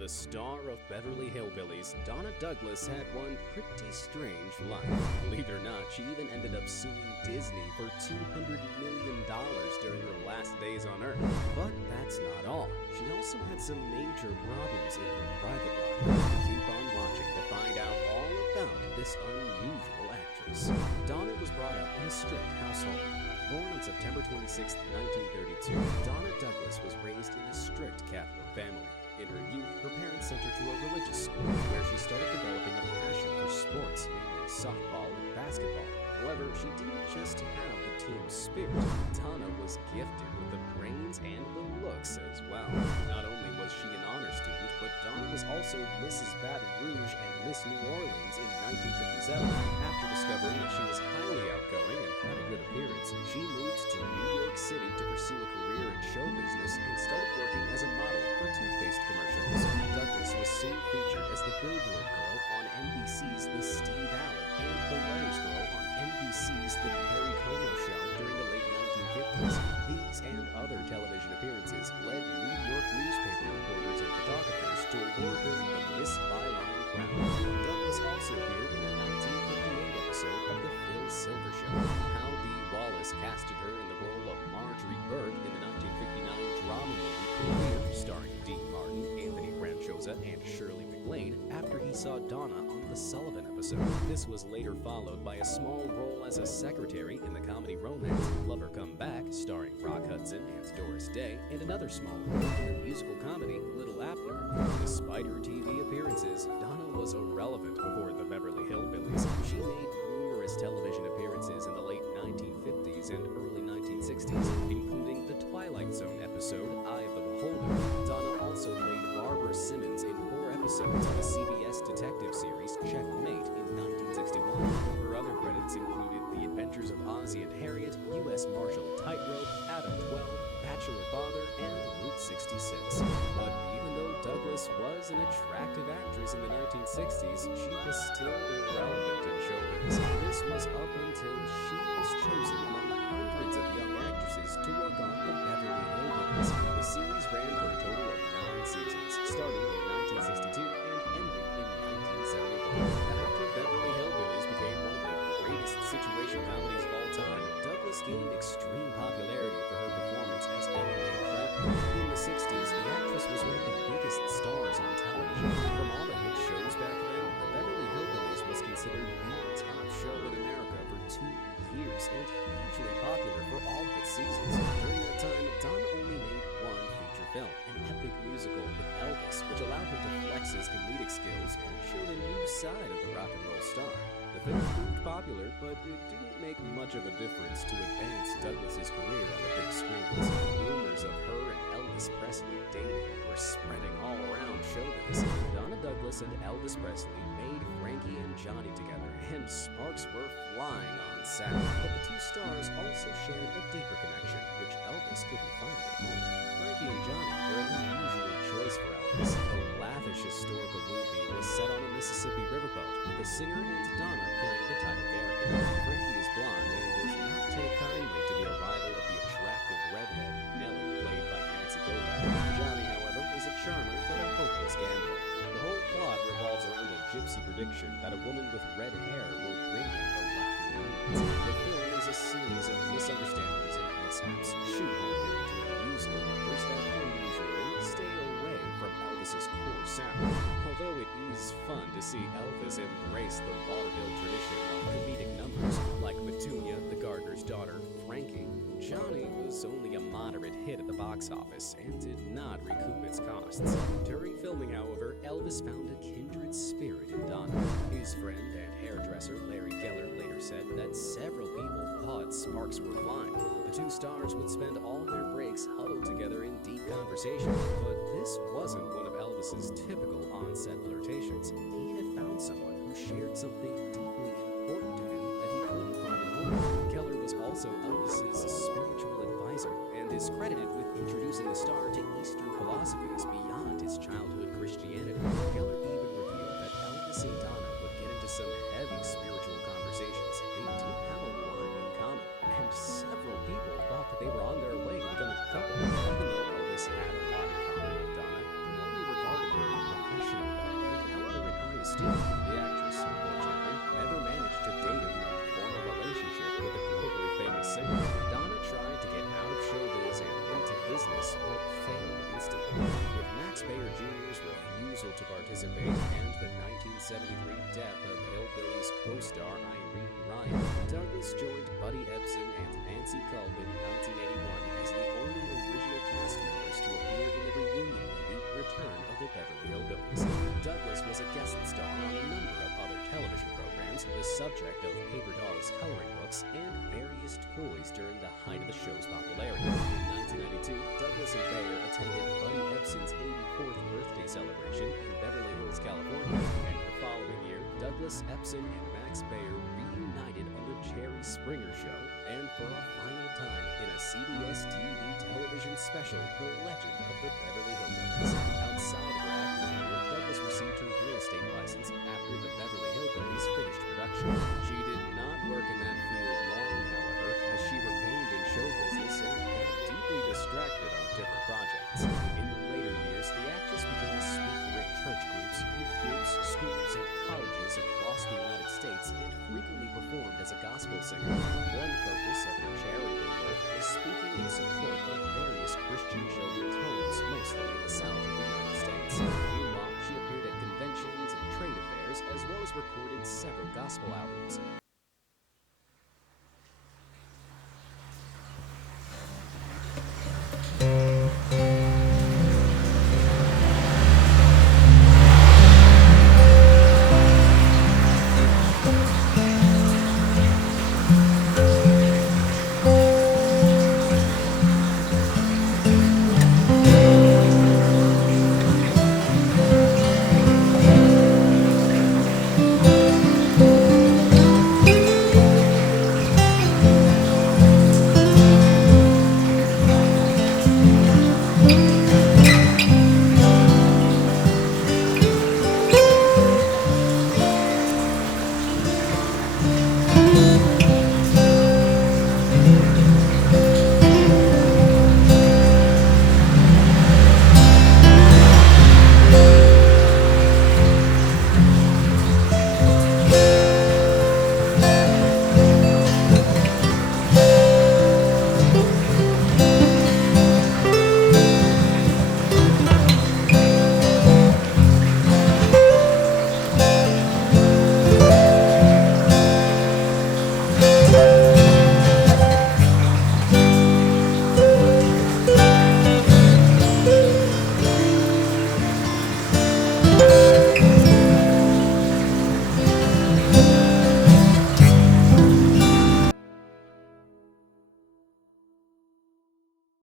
The star of Beverly Hillbillies, Donna Douglas had one pretty strange life. Believe it or not, she even ended up suing Disney for $200 million during her last days on Earth. But that's not all. She also had some major problems in her private life. Keep on watching to find out all about this unusual actress. Donna was brought up in a strict household. Born on September 26, 1932, Donna Douglas was raised in a strict Catholic family. In her youth, her parents sent her to a religious school where she started developing a passion for sports, mainly softball and basketball. However, she didn't just have the team spirit. Donna was gifted with the brains and the looks as well. Not only was she an honor student, but Donna was also Mrs. Baton Rouge and Miss New Orleans in 1957. After discovering that she was highly outgoing and had a good appearance, she moved to New York City to pursue a career in show business and started working as a model for toothpaste commercials. Douglas was soon featured as the Billboard Girl on NBC's The Steve Allen and the Writers Girl on NBC's The Perry Como Show during the late 1950s. These and other television appearances led New York newspaper reporters and photographers to award her the Miss Byline crown. Douglas also appeared in a 1958 episode of The Phil Silver Show. Hal B. Wallace casted her in the role of Marjorie Byrd in the 1959 drama movie Career, starring Dean Martin, Anthony Franchosa, and Shirley MacLaine, after he saw Donna on the Sullivan episode. This was later followed by a small role as a secretary in the comedy romance Lover Come Back, starring Rock Hudson and Doris Day, and another small role in the musical comedy Little Abner. Despite her TV appearances, Donna was irrelevant before the Beverly Hillbillies. She made numerous television appearances in the late 1950s and early 1960s, including the Twilight Zone episode Eye of the Beholder. Donna also played Barbara Simmons in 4 episodes of the CBS detective series Checkmate in 1961. Her other credits included The Adventures of Ozzie and Harriet, U.S. Marshal Tightrope, Adam 12, Bachelor Father, and Route 66. But even though Douglas was an attractive actress in the 1960s, she was still irrelevant in showbiz. This was up until she was chosen among hundreds of young actresses to work on the Beverly Hillbillies. The series ran for a total of 9 seasons, starting in 1962 and ending in 1971. After Beverly Hillbillies became one of the greatest situation comedies of all time, Douglas gained extreme popularity for her performance as Ellen Clapton. In the 60s, the actress was one of the biggest stars on television. From all the hit shows back then, the Beverly Hillbillies was considered the top show in America for 2 years and hugely popular for all of its seasons. During that time, Donna only made one feature film, an epic musical with Elvis, which allowed him to flex his comedic skills and showed a new side of the rock and roll star. The film proved popular, but it didn't make much of a difference to advance Douglas's career on the big screens. Rumors of her and Elvis Presley dating were spreading all around showbiz. Donna Douglas and Elvis Presley made Frankie and Johnny together, and sparks were flying on set. But the 2 stars also shared a deeper connection, which Elvis couldn't find at home. Frankie and Johnny were an unusual choice for Elvis. The lavish historical movie was set on a Mississippi riverboat, with the singer and Donna playing the title character. Frankie is blonde and does not take kindly to the arrival of the attractive redhead Nellie, played by Nancy Novak. Johnny, however, is a charmer but a hopeless gambler. The whole plot revolves around a gypsy prediction that a woman with red hair will bring him a lucky millions. The film is a series of misunderstandings and mishaps, shoehorned into musical numbers that unusually stay away from Elvis's core sound. Although it is fun to see Elvis embrace the vaudeville tradition of comedic numbers like Petunia, the gardener's daughter, Frankie, Johnny was only a moderate hit at the box office and did not recoup its costs. During filming, however, Elvis found a kindred spirit in Donna. His friend and hairdresser Larry Geller later said that several people thought sparks were flying. The 2 stars would spend all their breaks huddled together in deep conversation, but this wasn't one of Elvis's typical on-set flirtations. He had found someone who shared something deeply important to him that he couldn't find at home. Keller was also Elvis's spiritual advisor and is credited with introducing the star to Eastern philosophies beyond his childhood Christianity. Keller even revealed that Elvis and Donna would get into some heavy spiritual conversations. They did have a lot in common, and several people thought that they were on their way to becoming a couple. Even though Elvis had a lot in common with Donna, he only regarded her Stewart. The actress, unfortunately, never managed to date him and form a relationship with the globally famous singer. Donna tried to get out of showbiz and into business, but failed instantly. With Max Baer Jr.'s refusal to participate and the 1973 death of Hillbillies co-star Irene Ryan, Douglas joined Buddy Ebsen and Nancy Culp in 1981 as the only original cast members to appear in the reunion movie Return of the Beverly Hillbillies. Douglas was a guest star on a number of other television programs, the subject of paper dolls, coloring books, and various toys during the height of the show's popularity. In 1992, Douglas and Baer attended Buddy Ebsen's 84th birthday celebration in Beverly Hills, California, and the following year, Douglas, Ebsen, and Max Baer reunited on The Jerry Springer Show, and for a final time in a CBS TV television special, The Legend of the Beverly Hillbillies. Outside of her acting career, Douglas received her real estate license after the Beverly Hillbillies finished production. She did not work in that field long, however, as she remained in show business and got deeply distracted on different projects. In the later years, the actress began to speak at church groups, youth groups, schools, and colleges across the United States and frequently performed as a gospel singer. One focus of her charity work was speaking in support of various Christian children's homes, mostly in the South of the United States. Meanwhile, she appeared at conventions and trade affairs, as well as recorded several gospel albums.